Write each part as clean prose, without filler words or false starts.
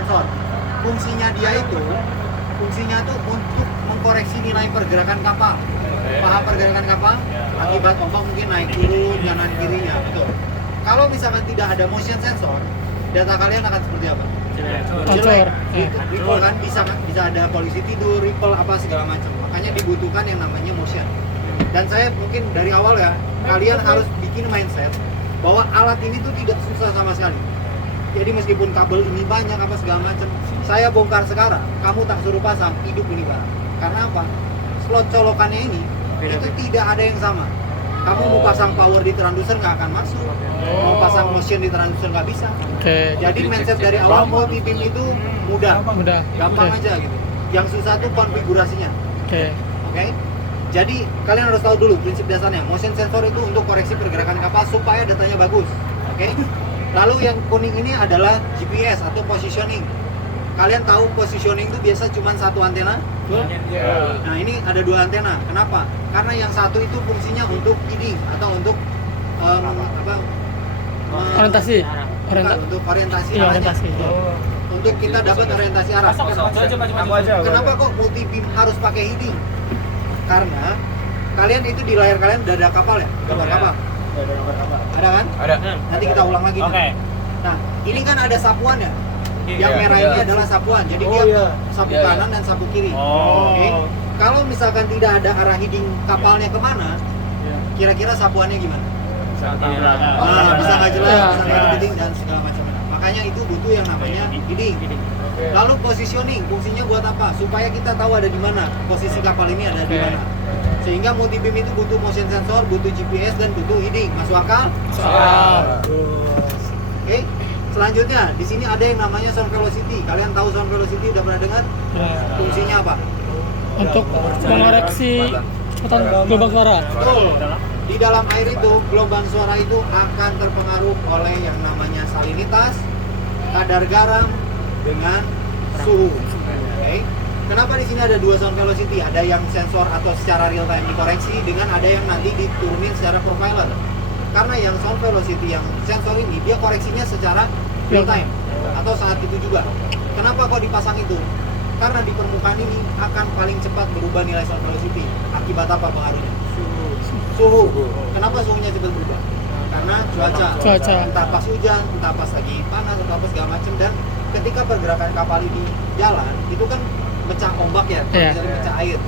sensor. Fungsinya tuh untuk mengkoreksi nilai pergerakan kapal. Paham pergerakan kapal? Akibat ombak mungkin naik turun kanan kirinya, betul. Kalau misalkan tidak ada motion sensor, data kalian akan seperti apa? Jelek. Ripple kan bisa ada polisi tidur, ripple apa segala macam. Makanya dibutuhkan yang namanya motion. Dan saya mungkin dari awal ya, kalian harus bikin mindset bahwa alat ini tuh tidak susah sama sekali. Jadi meskipun kabel ini banyak apa segala macam, saya bongkar sekarang, kamu tak suruh pasang, hidup ini barang. Karena apa? Slot colokannya ini itu tidak ada yang sama. Kamu mau pasang power di transducer nggak akan masuk, mau pasang motion di transducer nggak bisa. Jadi mindset dari awal multi beam itu mudah, gampang aja gitu. Yang susah tuh konfigurasinya. Oke. Jadi kalian harus tahu dulu prinsip dasarnya. Motion sensor itu untuk koreksi pergerakan kapal supaya datanya bagus. Oke. Lalu yang kuning ini adalah GPS atau positioning. Kalian tahu positioning itu biasa cuma satu antena? Nah ini ada dua antena. Kenapa? Karena yang satu itu fungsinya untuk heading atau untuk orientasi. Untuk orientasi arahnya. Untuk kita dapat orientasi arah. Kenapa kok multi beam harus pakai heading? Karena kalian itu di layar kalian udah ada kapal ya? Gambar kapal. Ada kan? Ada. Nanti kita ulang lagi. Nah, ini kan ada sapuan ya? Yang merah ini adalah sapuan. Jadi dia sapu kanan dan sapu kiri. Oke. Kalau misalkan tidak ada arah heading kapalnya kemana, kira-kira sapuannya gimana? Bisa nggak jelas, bisa nggak heading dan segala macam. Makanya itu butuh yang namanya heading. Lalu positioning, fungsinya buat apa? Supaya kita tahu ada di mana posisi kapal ini ada di mana. Sehingga multi beam itu butuh motion sensor, butuh GPS dan butuh heading. Masuk akal? Oke. Selanjutnya, di sini ada yang namanya sound velocity. Kalian tahu sound velocity, udah pernah dengar? Fungsinya apa? Untuk mengoreksi kecepatan gelombang suara. Betul. Di dalam air itu, gelombang suara itu akan terpengaruh oleh yang namanya salinitas, kadar garam, dengan suhu. Oke. Kenapa di sini ada dua sound velocity? Ada yang sensor atau secara real time dikoreksi dengan ada yang nanti diturunin secara profiler. Karena yang sound velocity yang sensor ini dia koreksinya secara real time atau saat itu juga. Kenapa kok dipasang itu? Karena di permukaan ini akan paling cepat berubah nilai sound velocity. Akibat apa pengaruhnya? Suhu. Kenapa suhunya cepat berubah? Karena cuaca. Entah pas hujan, entah pas lagi panas, atau apa segala macam. Dan ketika pergerakan kapal ini jalan, itu kan pecah ombak ya, pecah air.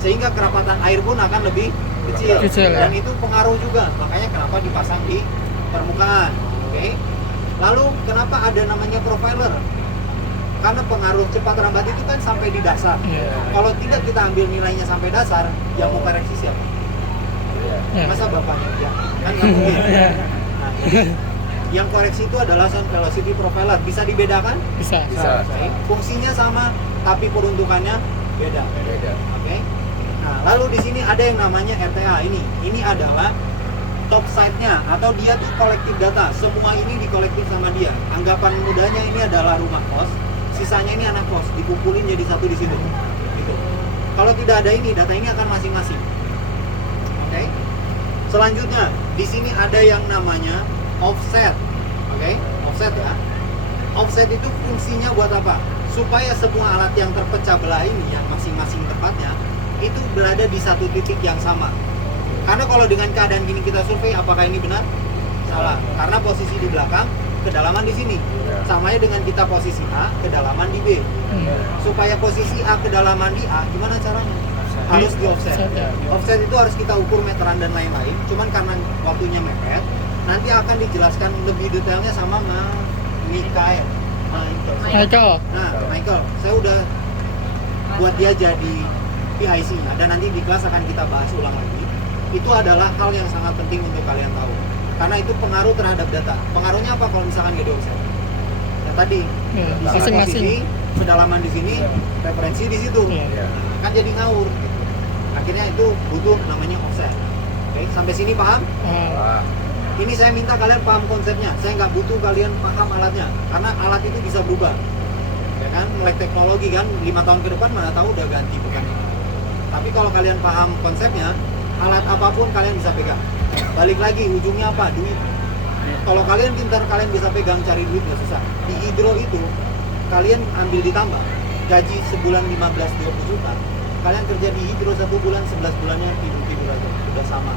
Sehingga kerapatan air pun akan lebih kecil. Dan itu pengaruh juga. Makanya kenapa dipasang di permukaan. Oke. Lalu kenapa ada namanya profiler? Karena pengaruh cepat lambat itu kan sampai di dasar. Kalau tidak kita ambil nilainya sampai dasar, yang mau koreksi siapa? Masa bapaknya aja? Kan nggak mungkin. Nah, yang koreksi itu adalah sound velocity profiler. Bisa dibedakan? Bisa. Fungsinya sama, tapi peruntukannya beda. Oke. Nah, lalu di sini ada yang namanya RTA ini. Ini adalah top side-nya atau dia tuh kolektif data. Semua ini dikolektif sama dia. Anggapan mudahnya ini adalah rumah kos. Sisanya ini anak kos, dikumpulin jadi satu di situ. Gitu. Kalau tidak ada ini, data ini akan masing-masing. Oke. Selanjutnya, di sini ada yang namanya offset. Oke, offset ya. Offset itu fungsinya buat apa? Supaya semua alat yang terpecah belah ini, yang masing-masing tempatnya, itu berada di satu titik yang sama. Karena kalau dengan keadaan gini kita survei, apakah ini benar? Salah. Karena posisi di belakang, kedalaman di sini. Samanya dengan kita posisi A, kedalaman di B. Supaya posisi A, kedalaman di A, gimana caranya? Harus di offset. Offset itu harus kita ukur meteran dan lain-lain. Cuman karena waktunya mepet, nanti akan dijelaskan lebih detailnya sama Michael. Nah, Michael, saya udah buat dia jadi PIC-nya dan nanti di kelas akan kita bahas ulang lagi. Itu adalah hal yang sangat penting untuk kalian tahu. Karena itu pengaruh terhadap data. Pengaruhnya apa kalau misalkan gak di offset? Ya tadi, masing-masing kedalaman di sini, referensi di situ. Kan jadi ngawur. Akhirnya itu butuh namanya offset. Oke, sampai sini paham? Ini saya minta kalian paham konsepnya. Saya nggak butuh kalian paham alatnya, karena alat itu bisa berubah. Ya kan, melek teknologi kan, 5 tahun ke depan mana tahu udah ganti bukan? Tapi kalau kalian paham konsepnya, alat apapun kalian bisa pegang. Balik lagi, ujungnya apa? Duit. Kalau kalian pintar, kalian bisa pegang cari duit nggak susah. Di hidro itu, kalian ambil ditambah gaji sebulan 15-20 juta, kalian kerja di Hydro 1 bulan, 11 bulannya tidur aja, udah sama.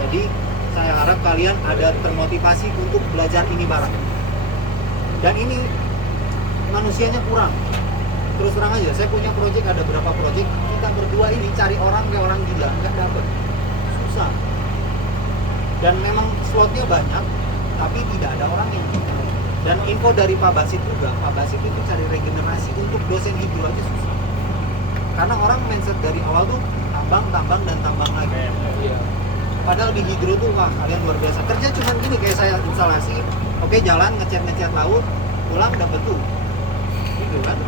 Jadi saya harap kalian ada termotivasi untuk belajar ini bareng. Dan ini manusianya kurang. Terus terang aja, saya punya project, ada berapa project, kita berdua ini cari orang kayak orang gila, nggak dapet, susah. Dan memang slotnya banyak, tapi tidak ada orangnya. Dan info dari Pak Basit juga, Pak Basit itu cari regenerasi untuk dosen hidro aja susah. Karena orang mindset dari awal tuh tambang dan tambang lagi. Padahal di hidro tuh wah kalian luar biasa. Kerja cuman gini kayak saya instalasi, oke jalan ngecat laut, pulang dapat tuh, gitu kan.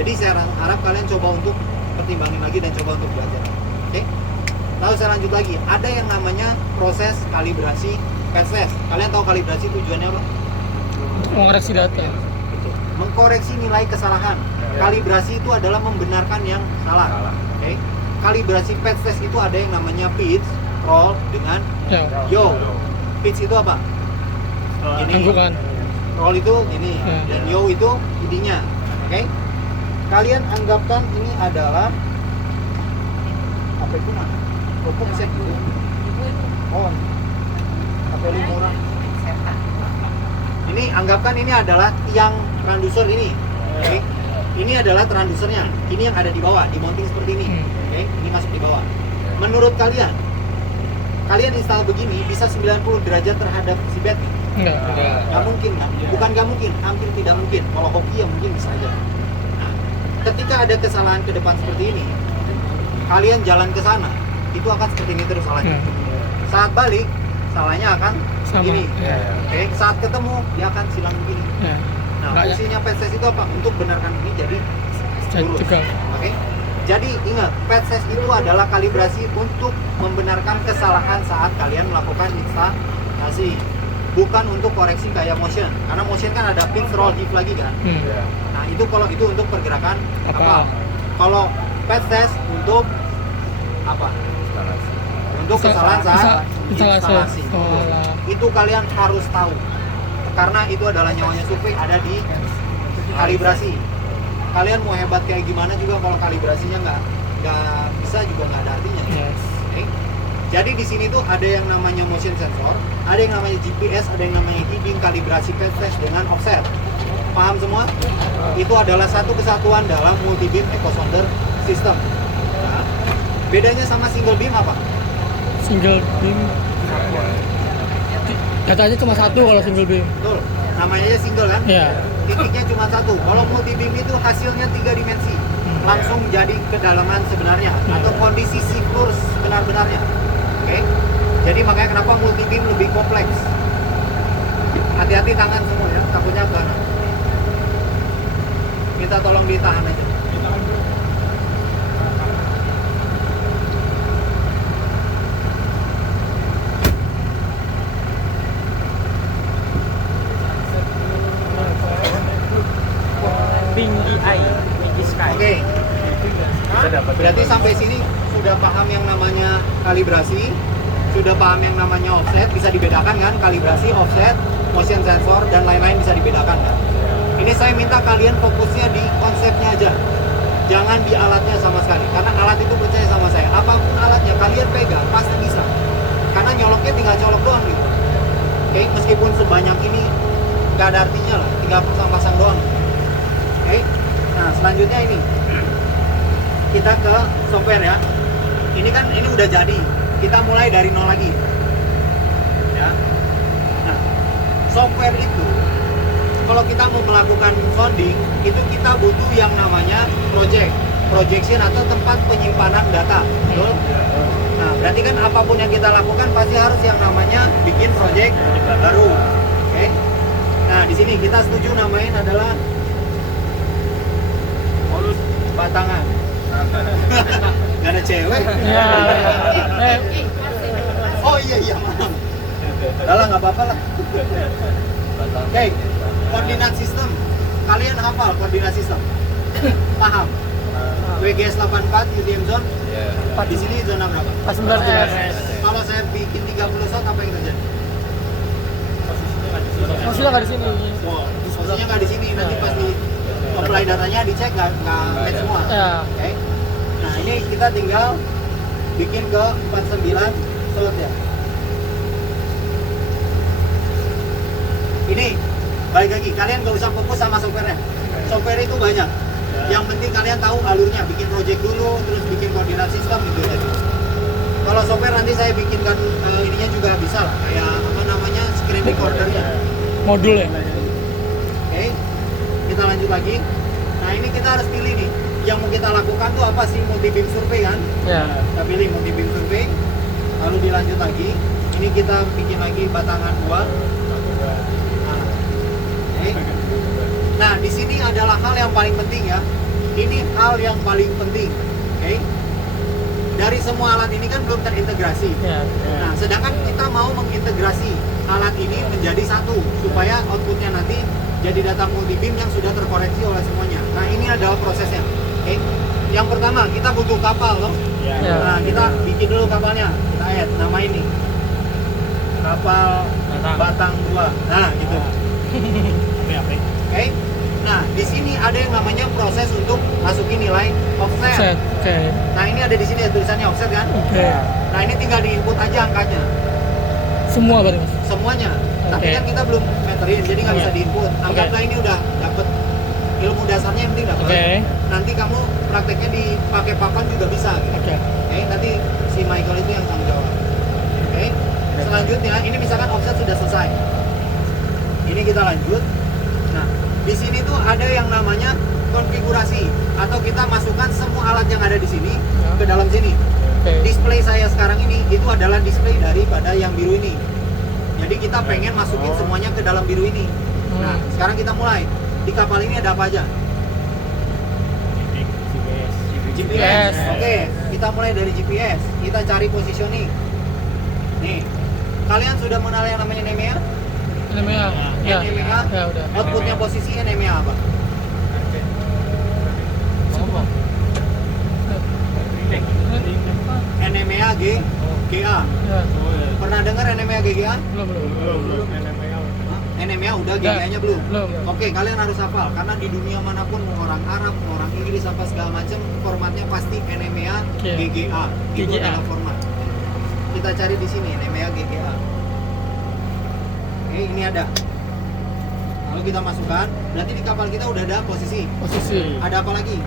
Jadi saya harap kalian coba untuk pertimbangin lagi dan coba untuk belajar. Oke? Lalu saya lanjut lagi, ada yang namanya proses kalibrasi patch test. Kalian tahu kalibrasi tujuannya apa? Mengoreksi data. Mengkoreksi nilai kesalahan. Kalibrasi itu adalah membenarkan yang salah. Oke? Kalibrasi patch test itu ada yang namanya pitch, roll dengan yaw. Pitch itu apa? Ini. Anggukan. Roll itu ini dan yaw itu idenya. Oke? Kalian anggapkan ini adalah apa itu mah? Kopok set dulu. Oh. Apa lu murah? Ini anggapkan ini adalah tiang transducer ini. Oke. Ini adalah transducernya. Ini yang ada di bawah, dimonting seperti ini. Oke, ini masuk di bawah. Menurut kalian install begini bisa 90 derajat terhadap si bed? Nggak mungkin kan? Bukan nggak mungkin, hampir tidak mungkin. Kalau hoki ya mungkin bisa aja. Nah, ketika ada kesalahan ke depan seperti ini, kalian jalan ke sana, itu akan seperti ini terus salahnya. Saat balik, salahnya akan begini. Oke, saat ketemu dia akan silang begini. Nah, fungsinya patch test itu apa? Untuk benarkan ini jadi lurus. Oke. Jadi ingat, patch test itu adalah kalibrasi untuk membenarkan kesalahan saat kalian melakukan instalasi. Bukan untuk koreksi kayak motion. Karena motion kan ada pitch, roll, diff lagi kan. Nah, itu kalau itu untuk pergerakan kapal. Kalau patch test untuk apa? Untuk kesalahan saat instalasi. Itu kalian harus tahu. Karena itu adalah nyawanya survei ada di kalibrasi. Kalian mau hebat kayak gimana juga kalau kalibrasinya nggak bisa juga nggak ada artinya. Okay? Jadi di sini tuh ada yang namanya motion sensor, ada yang namanya GPS, ada yang namanya heading, kalibrasi patch test dengan offset. Paham semua? Itu adalah satu kesatuan dalam multi beam echo sounder system. Nah, bedanya sama single beam apa? Single beam datanya cuma satu kalau single beam. Betul. Namanya aja single kan? Iya. Titiknya cuma satu. Kalau multi beam itu hasilnya 3 dimensi. Langsung jadi kedalaman sebenarnya atau kondisi siklus benar-benarnya. Oke. Jadi makanya kenapa multi beam lebih kompleks. Hati-hati tangan semua ya, takutnya kena. Minta tolong ditahan aja. Tinggi air, tinggi sky. Oke. Berarti sampai sini sudah paham yang namanya kalibrasi, sudah paham yang namanya offset, bisa dibedakan kan? Kalibrasi, offset, motion sensor dan lain-lain bisa dibedakan kan? Ini saya minta kalian fokusnya di konsepnya aja, jangan di alatnya sama sekali. Karena alat itu percaya sama saya, apapun alatnya kalian pegang pasti bisa. Karena nyoloknya tinggal colok doang gitu. Oke, meskipun sebanyak ini nggak ada artinya lah, tinggal pasang-pasang doang. Oke, nah selanjutnya ini kita ke software ya. Ini kan ini udah jadi, kita mulai dari nol lagi. Ya. Nah, software itu kalau kita mau melakukan sounding itu kita butuh yang namanya projection atau tempat penyimpanan data. Betul? Nah, berarti kan apapun yang kita lakukan pasti harus yang namanya bikin project baru. Oke. Nah, di sini kita setuju namain adalah batangan. Gak ada cewek. Ya. Oh iya maaf. Udah lah nggak apa-apa lah. Oke, koordinat sistem. Kalian hafal koordinat sistem? Paham? WGS 84 UTM zone. Di sini zona berapa? 19. Kalau saya bikin 30 shot apa yang terjadi? Maksudnya nggak di sini. Wow, harusnya nggak di sini, nanti pas di apply datanya dicek nggak match semua. Ya. Oke. Nah ini kita tinggal bikin ke 49 slot ya. Ini balik lagi, kalian gak usah fokus sama software-nya. Software itu banyak. Yang penting kalian tahu alurnya, bikin project dulu, terus bikin koordinat sistem gitu aja. Kalau software nanti saya bikinkan ininya juga bisa lah, kayak apa namanya screen recordernya. Modul ya. Oke, kita lanjut lagi. Nah ini kita harus pilih nih, yang mau kita lakukan tuh apa sih, multi beam survey kan? Ya. Kita pilih multi beam survey, lalu dilanjut lagi. Ini kita bikin lagi batangan 2. Nah, oke. Nah di sini adalah hal yang paling penting ya. Ini hal yang paling penting, oke? Dari semua alat ini kan belum terintegrasi. Ya. Nah, sedangkan kita mau mengintegrasi alat ini menjadi satu supaya outputnya nanti jadi data multibeam yang sudah terkoreksi oleh semuanya. Nah, ini adalah prosesnya. Oke. Yang pertama, kita butuh kapal loh. Ya. Nah, kita bikin dulu kapalnya. Kita add nama ini. Kapal Batang 2. Nah, gitu. Oke. Nah, di sini ada yang namanya proses untuk masukin nilai offset. Set. Oke. Nah, ini ada di sini ya tulisannya offset kan? Oke. Nah, ini tinggal di-input aja angkanya. Semua berarti Mas. Semuanya. Tapi Oke. kan kita belum meterin, jadi nggak Oke. bisa di-input. Anggaplah ini udah dapet ilmu dasarnya, yang penting dapet. Oke. Nanti kamu prakteknya dipakai papan juga bisa gitu. Oke. Oke, nanti si Michael itu yang tanggung jawab. Oke. Selanjutnya, ini misalkan offset sudah selesai. Ini kita lanjut. Nah, di sini tuh ada yang namanya konfigurasi, atau kita masukkan semua alat yang ada di sini Ya. ke dalam sini. Oke. Display saya sekarang ini itu adalah display daripada yang biru ini. Jadi kita pengen masukin semuanya ke dalam biru ini. Nah, sekarang kita mulai. Di kapal ini ada apa aja? GPS. Oke, kita mulai dari GPS. Kita cari positioning. Nih, kalian sudah mengenal yang namanya NMEA? NMEA. Ya. NMEA. Ya udah. Outputnya posisi NMEA apa? Apa? NMEA GA. Ya. Pernah dengar NMEA GA? Belum. NMEA udah, GA-nya belum? Belum. Oke, kalian harus hafal karena di dunia manapun mau orang Arab, mau orang Inggris apa segala macam, formatnya pasti NMEA Oke. GGA. Itu GGA. adalah format. Kita cari di sini NMEA GGA. Oke, ini ada. Lalu kita masukkan. Berarti di kapal kita udah ada posisi. Posisi. Ada apa lagi?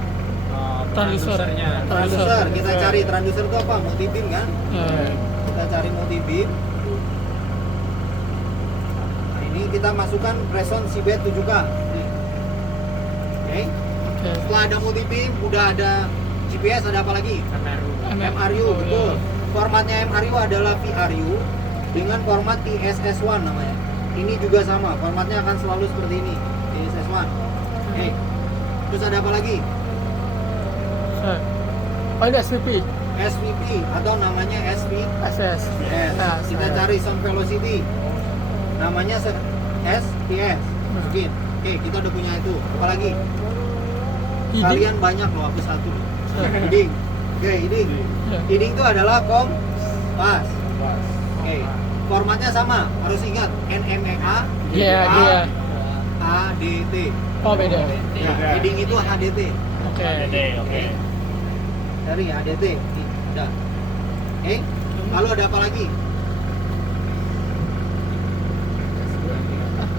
Transdusernya. Transducer. Kita cari transducer itu apa? Multibeam kan? Ya. Kita cari multibeam. Nah, ini kita masukkan Preson Seabed 7K. Nih. Oke. Oke. Setelah ada multibeam, udah ada GPS, ada apa lagi? MRU, betul. Formatnya MRU adalah VRU dengan format TSS1 namanya. Ini juga sama, formatnya akan selalu seperti ini, TSS1. Oke. Terus ada apa lagi? Oh ini SVP. SVP atau namanya SV. SS. Yes. Ya, Kita saya. cari sound velocity. Namanya STS. Masukin. Oke, kita udah punya itu. Apa lagi? Iding. Kalian banyak loh, aku satu. Iding. Oke, iding. Ya. Iding itu adalah kompas. Oke. Formatnya sama, harus ingat NMEA Iya, iya. HDT. Oh beda. Ya, iding itu HDT. Oke. Dari HDT. Udah. Oke. Lalu ada apa lagi?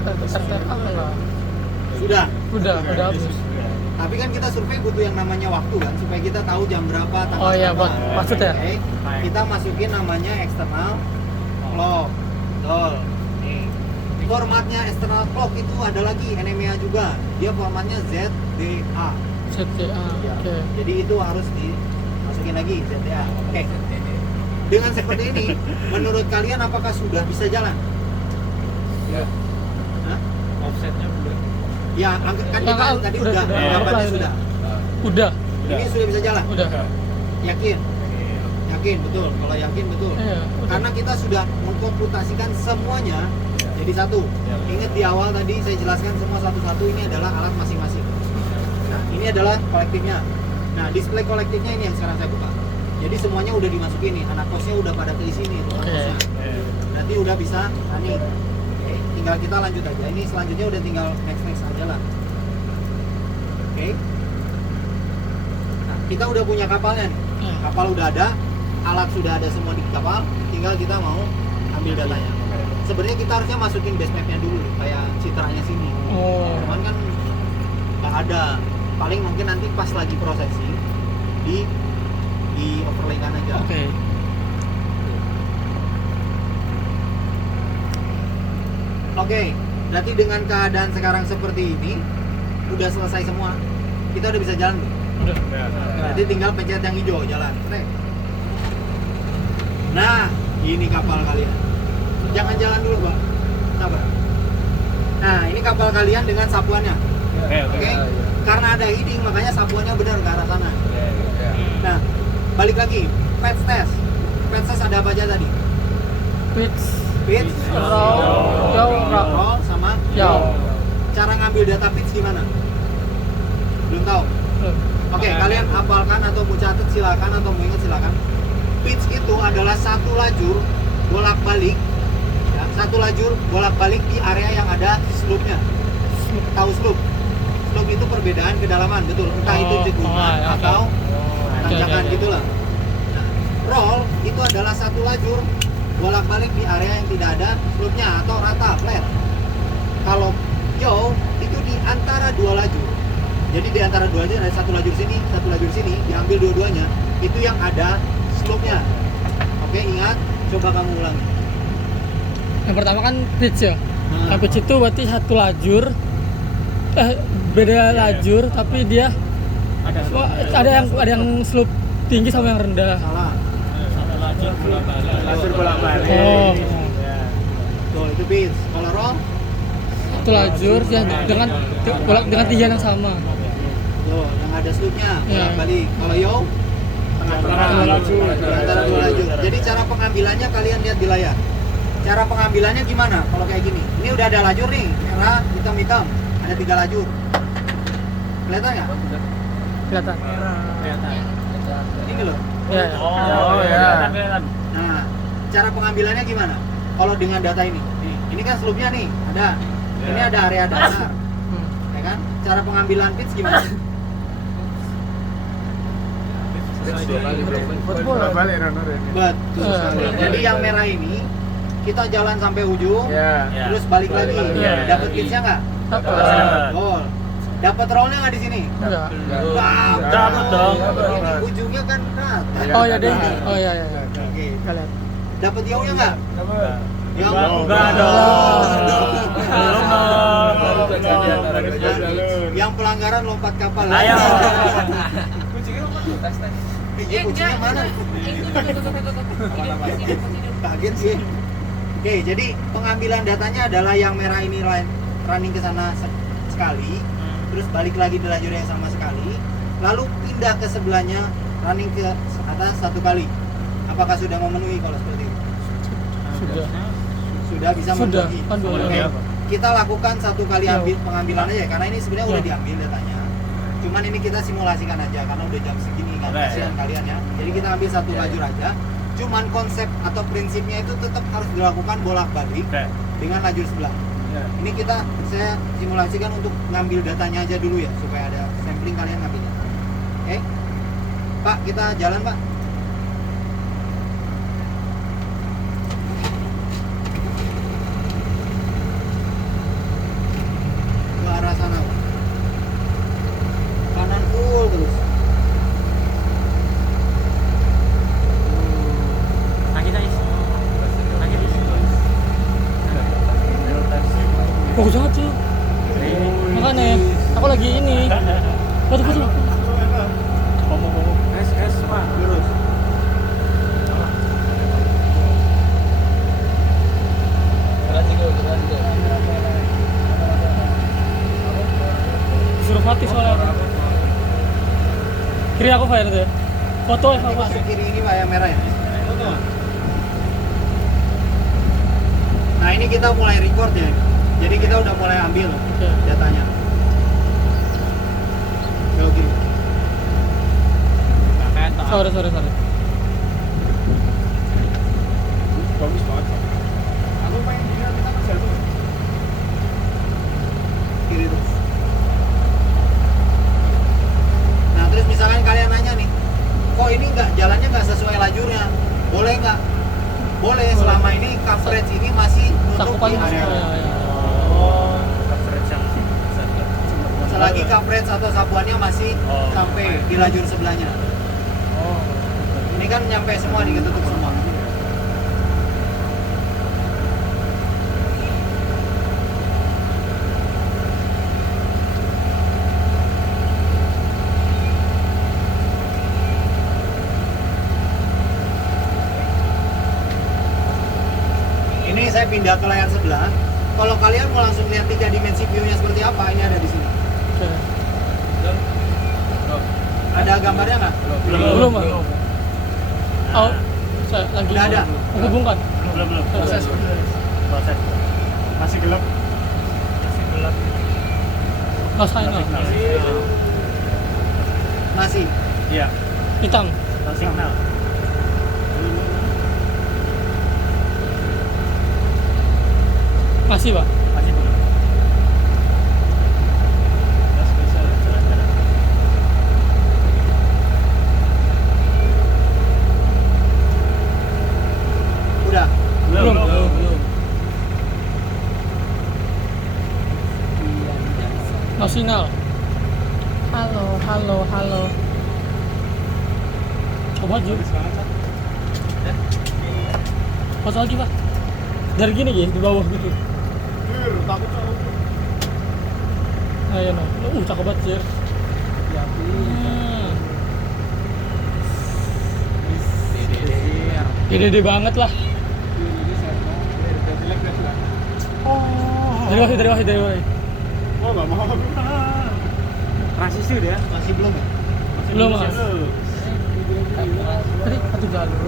RTA enggak? Sudah. Udah habis. Tapi kan kita survei butuh yang namanya waktu kan, supaya kita tahu jam berapa, tanggal Oh iya, berapa. maksudnya. Oke. Kita masukin namanya external clock. Betul. Nih. Formatnya external clock itu ada lagi NMEA juga. Dia formatnya ZDA. CTA. Oke. Jadi itu harus dimasukin lagi ZDA. Oke. Dengan seperti ini, menurut kalian apakah sudah bisa jalan? Ya. Hah? Offsetnya belum. Ya, kan Ya, kita tadi udah, gambarnya udah. sudah. Udah. Ini sudah bisa jalan. Udah. Yakin? Yakin betul. Kalau yakin betul. Iya. Udah. Karena kita sudah mengkomputasikan semuanya jadi satu. Ya. Ingat di awal tadi saya jelaskan semua satu-satu, ini adalah alat masing-masing. Nah, ini adalah kolektifnya. Nah, display kolektifnya ini yang sekarang saya buka. Jadi semuanya udah dimasukin nih, anak kosnya udah pada keisi nih, anak Oke. kosnya. Nanti udah bisa, nah nih. Oke, tinggal kita lanjut aja. Ini selanjutnya udah tinggal next aja. jalan. Oke. Nah, kita udah punya kapalnya nih. Kapal udah ada, alat sudah ada semua di kapal, tinggal kita mau ambil datanya. Sebenarnya kita harusnya masukin base mapnya dulu, kayak citranya sini. Oh. Cuman kan nggak ada. Paling mungkin nanti pas lagi processing di overlaykan aja. Oke. Oke, berarti dengan keadaan sekarang seperti ini udah selesai semua. Kita udah bisa jalan belum? Udah. Berarti tinggal pencet yang hijau jalan. Oke. Nah, ini kapal kalian. Jangan jalan dulu, Bang. Sabar. Nah, ini kapal kalian dengan sapuannya. Oke. Karena ada heading, makanya sapuannya benar ke arah sana. Nah, balik lagi. Patch test. Patch test ada apa aja tadi? Pitch. Pitch, Roll. roll, sama Yaw. cara ngambil data pitch gimana? Belum tahu. Oke, kalian hafalkan atau mau catat silakan atau mau ingat silakan. Pitch itu adalah satu lajur bolak-balik, ya, satu lajur bolak-balik di area yang ada slope-nya. Tahu slope? Slope itu perbedaan kedalaman, betul. Entah itu cekungan ya, atau tanjakan Oke. gitulah. Nah, roll itu adalah satu lajur bolak-balik di area yang tidak ada slope-nya atau rata, flat. Kalau yaw itu di antara dua lajur. Jadi di antara dua lajur ada satu lajur sini, diambil dua-duanya. Itu yang ada slope-nya. Oke, ingat, coba kamu ulangi. Yang pertama kan pitch ya. Nah. Yang pitch itu berarti satu lajur. Beda lajur tapi dia ada yang slope tinggi sama yang rendah. Salah. Satu lajur bolak-balik. Lajur bolak-balik. Oh. Tuh, itu pitch. Kalau roll, Satu lajur ya dengan tiga yang sama. tuh, yang ada slope-nya Ya. bolak-balik. Kalau yaw, Antara lajur. di antara dua lajur. Jadi cara pengambilannya kalian lihat di layar. Cara pengambilannya gimana? Kalau kayak gini, ini udah ada lajur nih, merah, hitam, ada 3 lajur. Kelihatan nggak? Kelihatan. Ini loh. Ya. Oh, ya. Nah, cara pengambilannya gimana? Kalau dengan data ini, nih, ini kan slope-nya nih, ada. Ini ada area dasar, ya kan? Cara pengambilan pitch gimana? Bolak-balik Ronor ini. Betul sekali. Jadi yang merah ini kita jalan sampai ujung, Ya. terus balik lagi. Iya. Dapat pitch-nya nggak? Roll. Dapat roll-nya nggak di sini? Enggak. Dapat dong. Ini ujungnya kan rata. Oh ya deh. Oh ya ya. Oke. Kalian. Dapat yaw-nya nggak? Yaw. Enggak dong. Belum dong. Yang pelanggaran lompat kapal. Ayo. Kucingnya mana? Kaget sih. Oke, jadi pengambilan datanya adalah yang merah ini running ke sana sekali, terus balik lagi di lajur yang sama sekali, lalu pindah ke sebelahnya running ke atas 1 kali. Apakah sudah memenuhi kalau seperti itu? Sudah. Sudah bisa Sudah, memenuhi. kan boleh. Oke. Kita lakukan 1 kali Ya. pengambilan aja karena ini sebenarnya udah Ya. diambil datanya. Cuman ini kita simulasikan aja karena udah jam segini kan, Oke, kasihan ya. kalian ya. Jadi kita ambil 1 lajur aja. Cuman konsep atau prinsipnya itu tetap harus dilakukan bolak-balik Oke. dengan lajur sebelah. Ini saya simulasikan untuk ngambil datanya aja dulu ya supaya ada sampling kalian ngambilnya. Oke. Pak, kita jalan, Pak. Ke arah sana, Pak. Kanan full terus. Lagi guys. Lagi guys. Bagus banget tuh. Makanya aku lagi ini. Betul betul. Es Pak. Lurus. Suruh mati soalnya. Kiri aku fire tuh ya. Foto ya Ini foto. masuk kiri ini Pak yang merah ya. Nah, ini kita mulai record ya. Jadi kita udah mulai ambil Oke. datanya. Oke. Sorry. Bagus banget. Aku pengen juga kita kerja tuh. Kiri terus. boleh selama ini coverage ini masih nutup Cakupan di area. Oh, coverage yang Selagi coverage atau sapuannya masih Oh. sampai di lajur sebelahnya. Oh. Ini kan nyampe semua nih, ketutup semua. Ini saya pindah ke layar sebelah. Kalau kalian mau langsung lihat 3 dimensi view-nya seperti apa, ini ada di sini. Oke. Ada gambarnya nggak? Belum, Pak. Oh, saya lagi Udah ada? menghubungkan. Belum. Proses. Proses. Masih gelap. Masih gelap. No signal. Masih. Iya. Hitam. No signal. Masih, Pak. Masih belum. Ada spesial jalan-jalan. Udah. Belum. No signal. Halo. Coba aja. Pas lagi, Pak. Dari gini ya, di bawah gitu. Takut aku. Ayo, no. Cakep banget, Sir. Gede banget lah. Dari bawah. Oh, nggak mau. Transisi udah. Masih belum ya? Belum, Mas. Tadi satu jalur.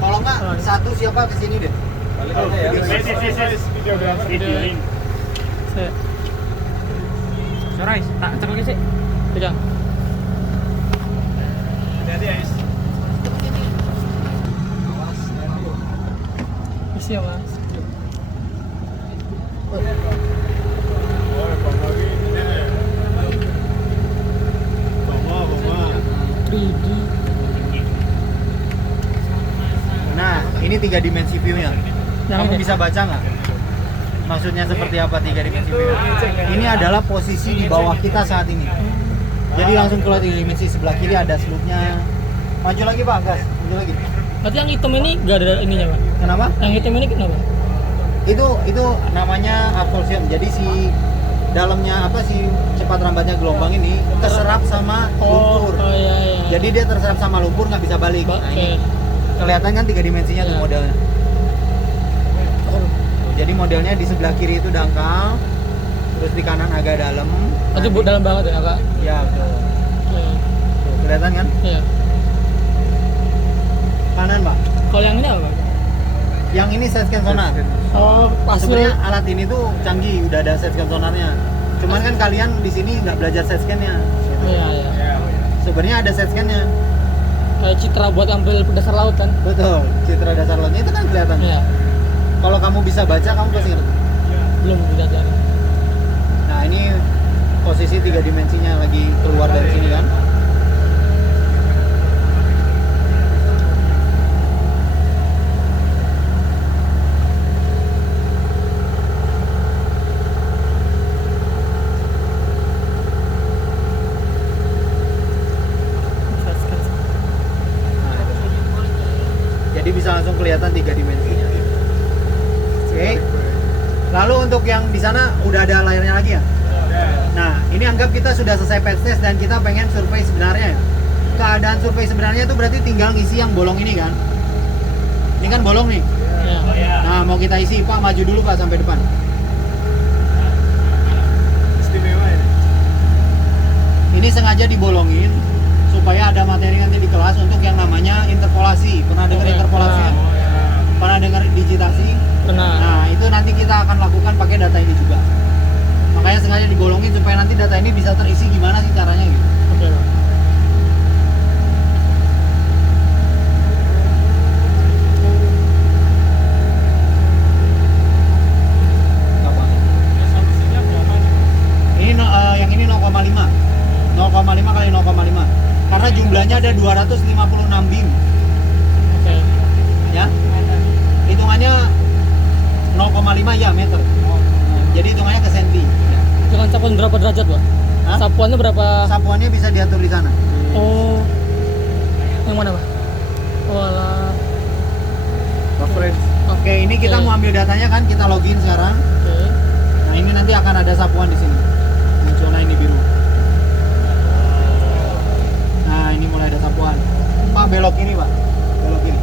Kalau nggak, satu siapa kesini deh. Balik aja ya. Videografer. Videoin. Saya Sorais, tak cekel sih. pegang. Hati-hati ya, Is. Isi ya, Mas. Oh, Bang lagi. Bang. 3D. Nah, ini 3 dimensi view-nya. Yang Kamu ini. bisa baca nggak? Maksudnya seperti apa 3 dimensi view? Ini adalah posisi di bawah kita saat ini. Jadi langsung keluar 3 dimensi, sebelah kiri ada slope-nya. Maju lagi Pak, gas. Maju lagi. Berarti yang hitam ini gak ada ininya, Pak? Kenapa? Yang hitam ini kenapa? Itu namanya absorption. Jadi si dalamnya apa sih cepat rambatnya gelombang ini terserap sama lumpur. Oh iya. Jadi dia terserap sama lumpur, nggak bisa balik. Nah, ini kelihatan kan 3 dimensinya tuh Ya. modelnya. Jadi modelnya di sebelah kiri itu dangkal, terus di kanan agak dalam. Berarti Nanti- dalam banget ya, Kak? Ya, betul. Oke. Tuh, kelihatan kan? Iya. Kanan, Pak. Kalau yang ini apa, Pak? Yang ini side scan sonar. Oh, Sebenarnya alat ini tuh canggih, udah ada side scan sonarnya. Cuman kan kalian di sini nggak belajar side scan-nya. Iya. Sebenarnya ada side scan-nya. Kayak citra buat ambil dasar laut kan? Betul. Citra dasar lautnya itu kan kelihatan. Iya. Kalau kamu bisa baca, kamu pasti ngerti. Belum belajar. Nah, ini posisi 3 dimensinya lagi keluar dari sini kan. Nah, itu. Jadi bisa langsung kelihatan 3 dimensinya. Oke. Lalu untuk yang di sana udah ada layarnya lagi ya? Nah, ini anggap kita sudah selesai patch test dan kita pengen survei sebenarnya ya. Keadaan survei sebenarnya itu berarti tinggal ngisi yang bolong ini kan. Ini kan bolong nih. Iya. Oh ya. Nah, mau kita isi, Pak, maju dulu Pak sampai depan. Istimewa ya. Ini sengaja dibolongin supaya ada materi nanti di kelas untuk yang namanya interpolasi. Pernah dengar Oke. interpolasi kan? Oh ya. Pernah dengar digitasi? Benar. Nah, itu nanti kita akan lakukan pakai data ini juga. Makanya sengaja dibolongin supaya nanti data ini bisa terisi gimana sih caranya gitu. Oke, Pak. Gampang. Ini yang ini 0,5. 0,5 kali 0,5. Karena jumlahnya ada 256 beam, Oke. ya. hitungannya 0,5 ya meter. Jadi hitungannya ke senti. Dengan sapuan berapa derajat, Pak? Hah? Sapuannya berapa? Sapuannya bisa diatur di sana. Oh. Yang mana, Pak? Oh, alah. Reference. Oke, ini kita Oke. mau ambil datanya kan, kita login sekarang. Oke. Nah, ini nanti akan ada sapuan di sini. Munculnya ini biru. Nah, ini mulai ada sapuan. Pak, belok kiri, Pak. Belok kiri.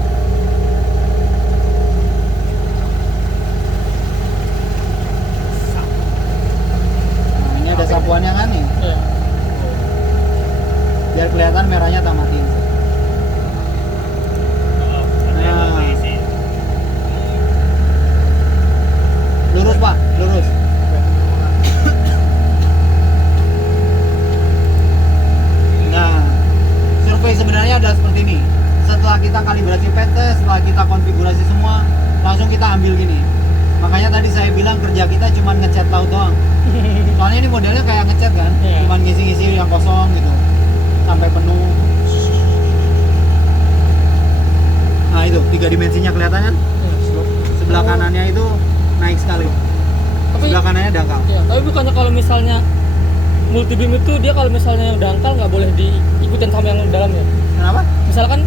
Nah, ini ada sapuannya kan nih. Iya. Biar kelihatan merahnya tamatin. Nah. Lurus, Pak, lurus. Nah, survei sebenarnya adalah seperti ini. Setelah kita kalibrasi PT, setelah kita konfigurasi semua, langsung kita ambil gini. Makanya tadi saya bilang kerja kita cuma ngecat laut doang. Soalnya ini modelnya kayak ngecat kan, Iya. cuma ngisi-ngisi yang kosong gitu, sampai penuh. Nah itu, 3 dimensinya kelihatan kan? Sebelah kanannya itu naik sekali. Tapi Sebelah kanannya dangkal. ya, tapi bukannya kalau misalnya multi beam itu dia kalau misalnya yang dangkal nggak boleh diikutin sama yang dalam ya? Kenapa? Misalkan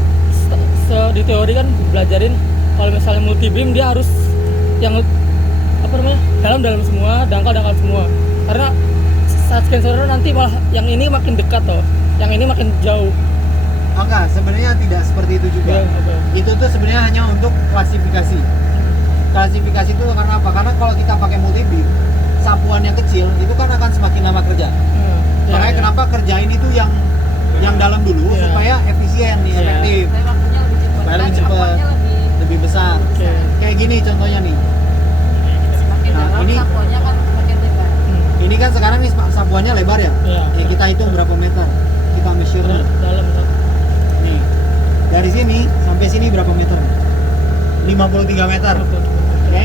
di teori kan belajarin kalau misalnya multi beam dia harus yang apa namanya dalam semua, dangkal semua. Karena saat scan saudara nanti malah yang ini makin dekat toh, yang ini makin jauh. Oh, enggak, sebenarnya tidak seperti itu juga. Ya, oke. Itu tuh sebenarnya hanya untuk klasifikasi. Klasifikasi itu karena apa? Karena kalau kita pakai multi beam, sapuannya kecil, itu kan akan semakin lama kerja. Ya, Makanya ya. kenapa kerja ini tuh yang dalam dulu Iya. supaya efisien, Iya. efektif, Supaya waktunya lebih cepat. Supaya lebih Kan cepat. sapuannya lebih besar. Oke. Kayak gini contohnya nih. semakin Nah, dalam ini- sapuannya kan semakin lebar. Ini kan sekarang nih sapuannya lebar ya. Iya. Ya kita hitung berapa meter. Kita measure dulu. Dalam toh. Nih. Dari sini sampai sini berapa meter? 53 meter. Oke.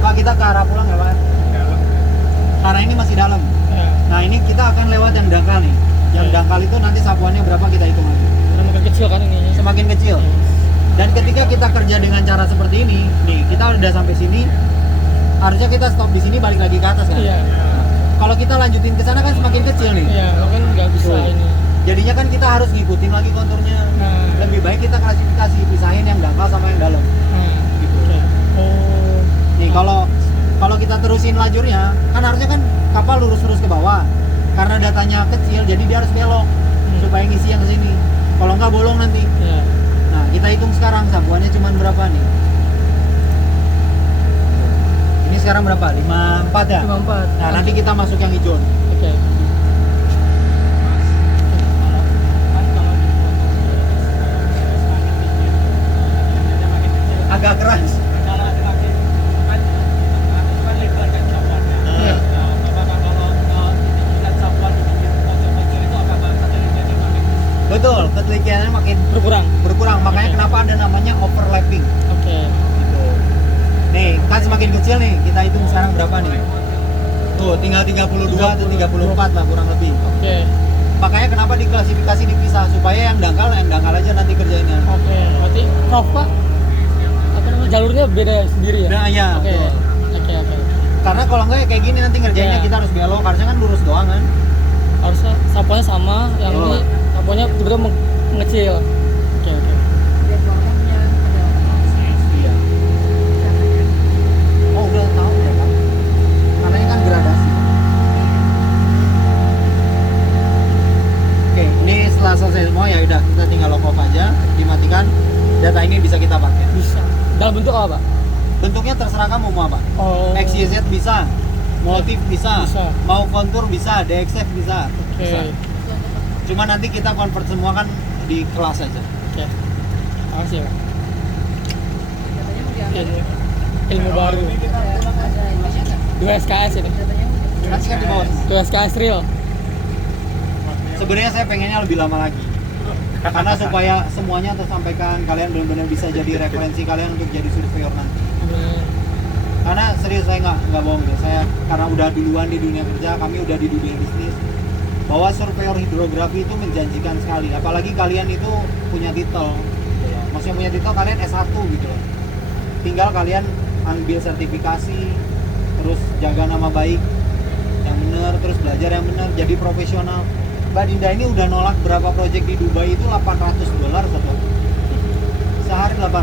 Pak, kita ke arah pulang ya, Pak? Karena ini masih dalam. Ya. Nah, ini kita akan lewat yang dangkal nih. Yang Iya. dangkal itu nanti sapuannya berapa kita hitung lagi. Karena makin kecil kan ini. Semakin kecil. Dan ketika kita kerja dengan cara seperti ini, nih kita udah sampai sini, harusnya kita stop di sini balik lagi ke atas kan? Iya. Kalau kita lanjutin ke sana kan semakin kecil nih. Iya, mungkin nggak bisa Tuh. ini. Jadinya kan kita harus ngikutin lagi konturnya. Nah. Lebih baik kita klasifikasi, pisahin yang dangkal sama yang dalam. Nah. Gitu. Oke. Oh. Nih kalau kita terusin lajurnya, kan harusnya kan kapal lurus-lurus ke bawah. Karena datanya kecil, jadi dia harus belok supaya ngisi yang ke sini. Kalau nggak bolong nanti. Ya. Nah, kita hitung sekarang sapuannya cuma berapa nih? Ini sekarang berapa? 54 ya? 54. Nah, nanti kita masuk yang hijau. Oke. Agak keras. Iya. Betul, ketelitiannya makin Berkurang. Makanya Oke. kenapa ada namanya overlapping. Oke. Gitu. Nih, kan semakin kecil nih. Kita hitung sekarang berapa nih? Tuh, tinggal 32 atau 34 lah kurang lebih. Oke. Makanya kenapa diklasifikasi dipisah supaya yang dangkal aja nanti kerjainnya. Oke. Berarti prof Pak, apa namanya jalurnya beda sendiri ya? Nah, iya, Oke. betul. Oke. Karena kalau enggak ya kayak gini nanti ngerjainnya Iya. kita harus belok, harusnya kan lurus doang kan. Harusnya sapuannya sama, yang Oh. ini sapuannya tiba-tiba mengecil. Oke. Biar warnanya ada Iya. Oh, udah tahu ya kan. Karena ini kan gradasi. Oke, ini setelah selesai semua ya udah kita tinggal lock off aja, dimatikan. Data ini bisa kita pakai. Bisa. Dalam bentuk apa, Pak? Bentuknya terserah kamu mau apa. Oh. XYZ bisa, motif bisa, Bisa. mau kontur bisa, DXF bisa. Oke. Bisa. Cuma nanti kita convert semua kan di kelas aja. Oke. Makasih, Pak. datanya mau diambil. Ilmu baru. Ada ininya nggak? 2 SKS ini. Datanya mau Nanti kan di bawah. 2 SKS real. Sebenarnya saya pengennya lebih lama lagi. Karena supaya semuanya tersampaikan, kalian benar-benar bisa jadi referensi kalian untuk jadi surveyor nanti. Karena serius saya nggak bohong deh, saya karena udah duluan di dunia kerja, kami udah di dunia bisnis, bahwa surveyor hidrografi itu menjanjikan sekali. Apalagi kalian itu punya titel, gitu loh. Maksudnya punya titel kalian S1 gitu loh. tinggal kalian ambil sertifikasi, terus jaga nama baik yang benar, terus belajar yang benar, jadi profesional. Mbak Dinda ini udah nolak berapa project di Dubai itu $800 satu sehari, 800.